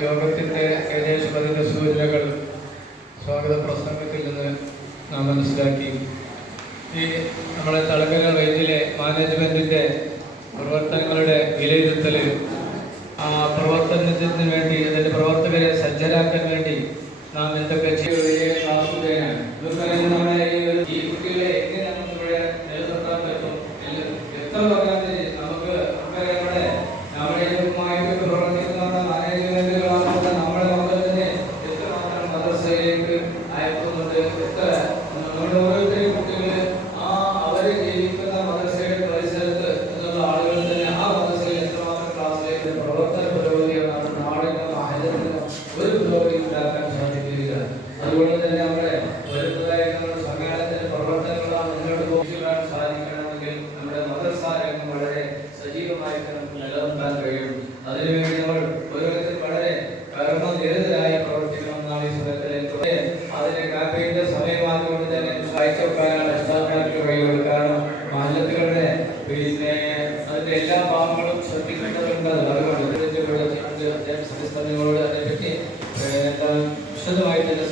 യോഗത്തിന്റെ ഏകദേശം അതിന്റെ സൂചനകൾ സ്വാഗത പ്രസംഗത്തിൽ നിന്ന് നാം മനസ്സിലാക്കി. ഈ നമ്മുടെ തളങ്കര റേഞ്ചിലെ മാനേജ്മെന്റിന്റെ പ്രവർത്തനങ്ങളുടെ വിലയിരുത്തൽ ആ പ്രവർത്തനത്തിന് വേണ്ടി അതിന്റെ പ്രവർത്തകരെ സജ്ജരാക്കാൻ വേണ്ടി നാം എന്തൊക്കെ ചെയ്യുകയാണ് ഇവർക്കറിയാം നമ്മുടെ ഈ ഒരു ഈ കുട്ടികളെ എങ്ങനെ നമുക്ക് ഇവിടെ നിലനിർത്താൻ പറ്റും എല്ലാം എത്ര പറഞ്ഞാൽ മതി, നമുക്ക് നമുക്കറിയാം നമ്മുടെ നമ്മുടെ ഇതുമായിട്ട് പ്രവർത്തിക്കുന്ന മാനേജ്മെന്റുകളാകുമ്പോൾ നമ്മുടെ മക്കൾ തന്നെ എത്രമാത്രം മദ്രസയിലേക്ക് അയക്കുന്നുണ്ട് എത്ര നമ്മുടെ ഓരോരുത്തരും കുട്ടികൾ ആ അവർ ജീവിക്കുന്ന മദ്രസയുടെ ആളുകൾ തന്നെ ആ മദ്രസയിൽ എത്രമാത്രം ക്ലാസ്സിലേക്ക് പ്രവർത്തന പിന്നെ അതിന്റെ എല്ലാ ഭാഗങ്ങളും ശ്രദ്ധിക്കേണ്ടതുണ്ട്. അതുകൊണ്ട് ഇതിന്റെ ഇവിടെ ചെയ്യേണ്ട ജെയിംസ് ക്രിസ്ത്യൻ നിങ്ങളോട് അതിനെപ്പറ്റി എന്താണ് വിശദമായി തന്നെ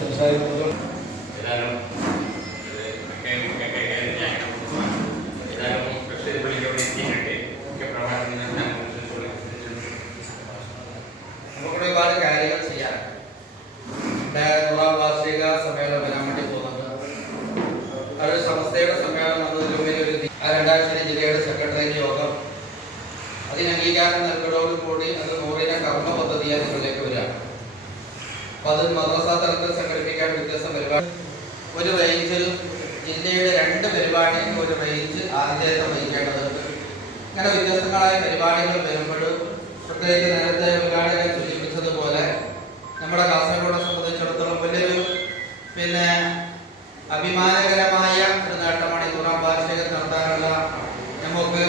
നമുക്കിവിടെ ഒരുപാട് കാര്യങ്ങൾ നൂറാം വാർഷിക സമ്മേളനം വരാൻ വേണ്ടി പോകുന്നത് അതൊരു സംസ്ഥയുടെ സമ്മേളനം എന്നതിലുപരി ഒരു രണ്ടാഴ്ച സെക്രട്ടേറിയറ്റ് യോഗം. അതിന് അംഗീകാരം നൽകുന്നതോടുകൂടി അത് നൂറിന കർമ്മ പദ്ധതിയായി നിങ്ങളിലേക്ക് വരാം അപ്പൊ അത് മദ്രസ തലത്തിൽ സംഘടിപ്പിക്കാൻ വ്യത്യസ്ത പരിപാടി. ഒരു റേഞ്ചിൽ ജില്ലയുടെ രണ്ട് പരിപാടി ഒരു റേഞ്ച് ആദ്യത്തെ വഹിക്കേണ്ടതുണ്ട് ഇങ്ങനെ വ്യത്യസ്തങ്ങളായ പരിപാടികൾ വരുമ്പോഴും പ്രത്യേകിച്ച് നേരത്തെ പരിപാടികൾ സൂചിപ്പിച്ചതുപോലെ നമ്മുടെ കാസർഗോഡെ സംബന്ധിച്ചിടത്തോളം വലിയൊരു പിന്നെ അഭിമാനകരമായ ഒരു നേട്ടമാണ് ഈ നൂറാം വാർഷികം നടത്താനുള്ള നമുക്ക്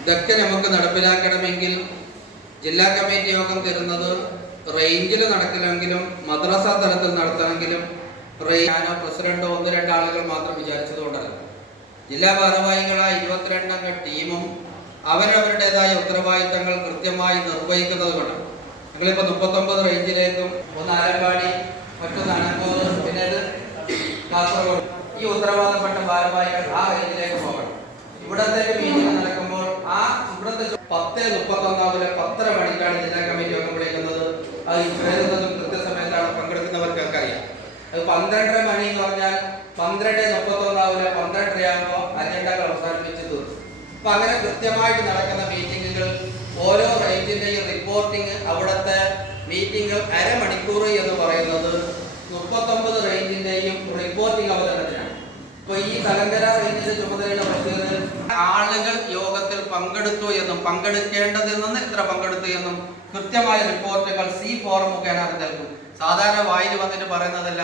ഇതൊക്കെ നമുക്ക് നടപ്പിലാക്കണമെങ്കിൽ ജില്ലാ കമ്മിറ്റി യോഗം തരുന്നത് റേഞ്ചിൽ നടക്കില്ലെങ്കിലും മദ്രസ തലത്തിൽ നടത്തണമെങ്കിലും റേഞ്ചാനോ പ്രസിഡന്റോ ഒന്ന് രണ്ട് ആളുകൾ മാത്രം വിചാരിച്ചതുകൊണ്ടല്ല ജില്ലാ ഭാരവാഹികളായ ഇരുപത്തിരണ്ടംഗ ടീമും അവരവരുടേതായ ഉത്തരവാദിത്തങ്ങൾ കൃത്യമായി നിർവഹിക്കുന്നത് കൊണ്ട് ഞങ്ങളിപ്പോൾ മുപ്പത്തൊമ്പത് റേഞ്ചിലേക്കും ഒന്ന് ആലപ്പാടി മറ്റൊന്ന് അനന്തപൂർ പിന്നെ കാസർഗോഡ്. ഈ ഉത്തരവാദപ്പെട്ട ഭാരവാഹികൾ ആ റേഞ്ചിലേക്ക് പോകണം. ഇവിടത്തേക്ക് മുപ്പത്തൊന്നാമത് പത്തര മണിക്കാണ് ജില്ലാ കമ്മിറ്റി യോഗം വിളിക്കുന്നത്. അത് ഈ വരുന്നതും കൃത്യസമയത്താണ് പങ്കെടുക്കുന്നവർക്കൊക്കെ അറിയാം അത് പന്ത്രണ്ടര മണി എന്ന് പറഞ്ഞാൽ പന്ത്രണ്ട് മുപ്പത്തൊന്നാവില്ല പന്ത്രണ്ടരയാകുമ്പോൾ അജണ്ടകൾ അവസാനിപ്പിച്ച് തീർന്നു അപ്പൊ അങ്ങനെ കൃത്യമായിട്ട് നടക്കുന്ന മീറ്റിങ്ങുകൾ ഓരോ റേഞ്ചിന്റെയും റിപ്പോർട്ടിംഗ് അവിടുത്തെ മീറ്റിംഗ് അരമണിക്കൂർ എന്ന് പറയുന്നത് മുപ്പത്തൊമ്പത് റേഞ്ചിന്റെയും റിപ്പോർട്ടിംഗ് അവതരണത്തിനാണ്. അപ്പൊ ഈ തലങ്കര റേഞ്ചിന്റെ ചുമതലയുള്ള പ്രസിഡന്റ് ആളുകൾ യോഗത്തിൽ പങ്കെടുത്തു എന്നും പങ്കെടുക്കേണ്ടതിൽ ഇത്ര പങ്കെടുത്തു എന്നും കൃത്യമായ റിപ്പോർട്ടുകൾ സി ഫോറം മുഖേന നൽകും. സാധാരണ വായിൽ വന്നിട്ട് പറയുന്നതല്ല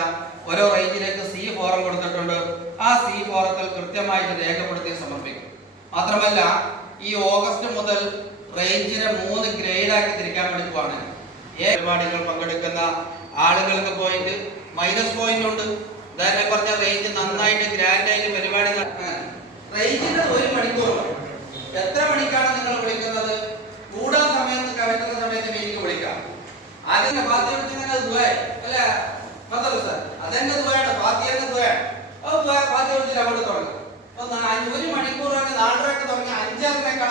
ഓരോ റേഞ്ചിലേക്ക് സി ഫോറം കൊടുത്തിട്ടുണ്ട്. ആ സി ഫോറത്തിൽ കൃത്യമായിട്ട് രേഖപ്പെടുത്തി സമർപ്പിക്കും. മാത്രമല്ല ഈ ഓഗസ്റ്റ് മുതൽ റേഞ്ചിനെ മൂന്ന് ഗ്രേഡാക്കി തിരിക്കാൻ വേണ്ടി പോവാണ് ഏ പരിപാടികൾ പങ്കെടുക്കുന്ന ആളുകൾക്ക് പോയിട്ട് മൈനസ് പോയിന്റ് ഉണ്ട്. ഉദാഹരണം പറഞ്ഞ റേഞ്ച് നന്നായിട്ട് ഗ്രാൻഡായിട്ട് പരിപാടി റേഞ്ചിന്റെ ഒരു മണിക്കൂർ മതി. എത്ര മണിക്കാണ് നിങ്ങൾ വിളിക്കുന്നത് കൂടാൻ സമയത്ത് കവറ്റുന്ന സമയത്ത് മീറ്റിംഗ് വിളിക്കാം അതിന്റെ ദുബായ് അല്ല സാർ അതെന്നെ ദുബായാണ് പാർട്ടിയുടെ ദുബായാണ് അത് ദുബായ് പാർട്ടി വിളിച്ചിട്ട് അവിടെ തുടങ്ങും. അപ്പൊ നാ- ഒരു മണിക്കൂർ തന്നെ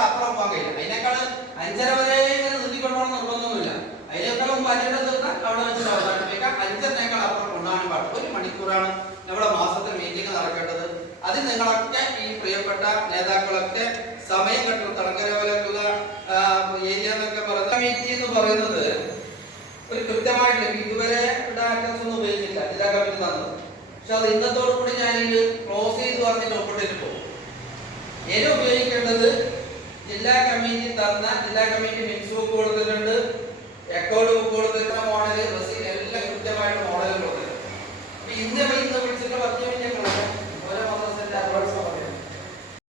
അപ്പുറം അവിടെ അപ്പുറം മാസത്തെ മീറ്റിംഗ് നടക്കേണ്ടത്. അതിൽ നിങ്ങളൊക്കെ ഈ പ്രിയപ്പെട്ട നേതാക്കളൊക്കെ സമയം തടങ്കര ഏരിയ എന്നൊക്കെ എന്ന് പറയുന്നത് കൃത്യമായിട്ട് ഇതുവരെ ഡാറ്റാസ് ഒന്നും ഉപയോഗിച്ചില്ല ജില്ലാ കമ്മിറ്റി തന്നത് പക്ഷെ അത് ഇന്നത്തോടു കൂടി ഞാനിത് ക്ലോസ് ചെയ്ത് പറഞ്ഞിട്ട് ഒപ്പിട്ടിട്ട് പോകും. ഇനി ഉപയോഗിക്കേണ്ടത് ജില്ലാ കമ്മിറ്റി തന്ന ജില്ലാ കമ്മിറ്റി മിൻസ് ബുക്ക് കൊടുത്തിട്ടുണ്ട് അക്കൗണ്ട് ബുക്ക് കൊടുത്തിട്ടുള്ള മോഡൽ റസീ എല്ലാം കൃത്യമായിട്ട് മോഡൽ കൊടുത്തിട്ടുണ്ട്. അപ്പൊ ഇന്ന്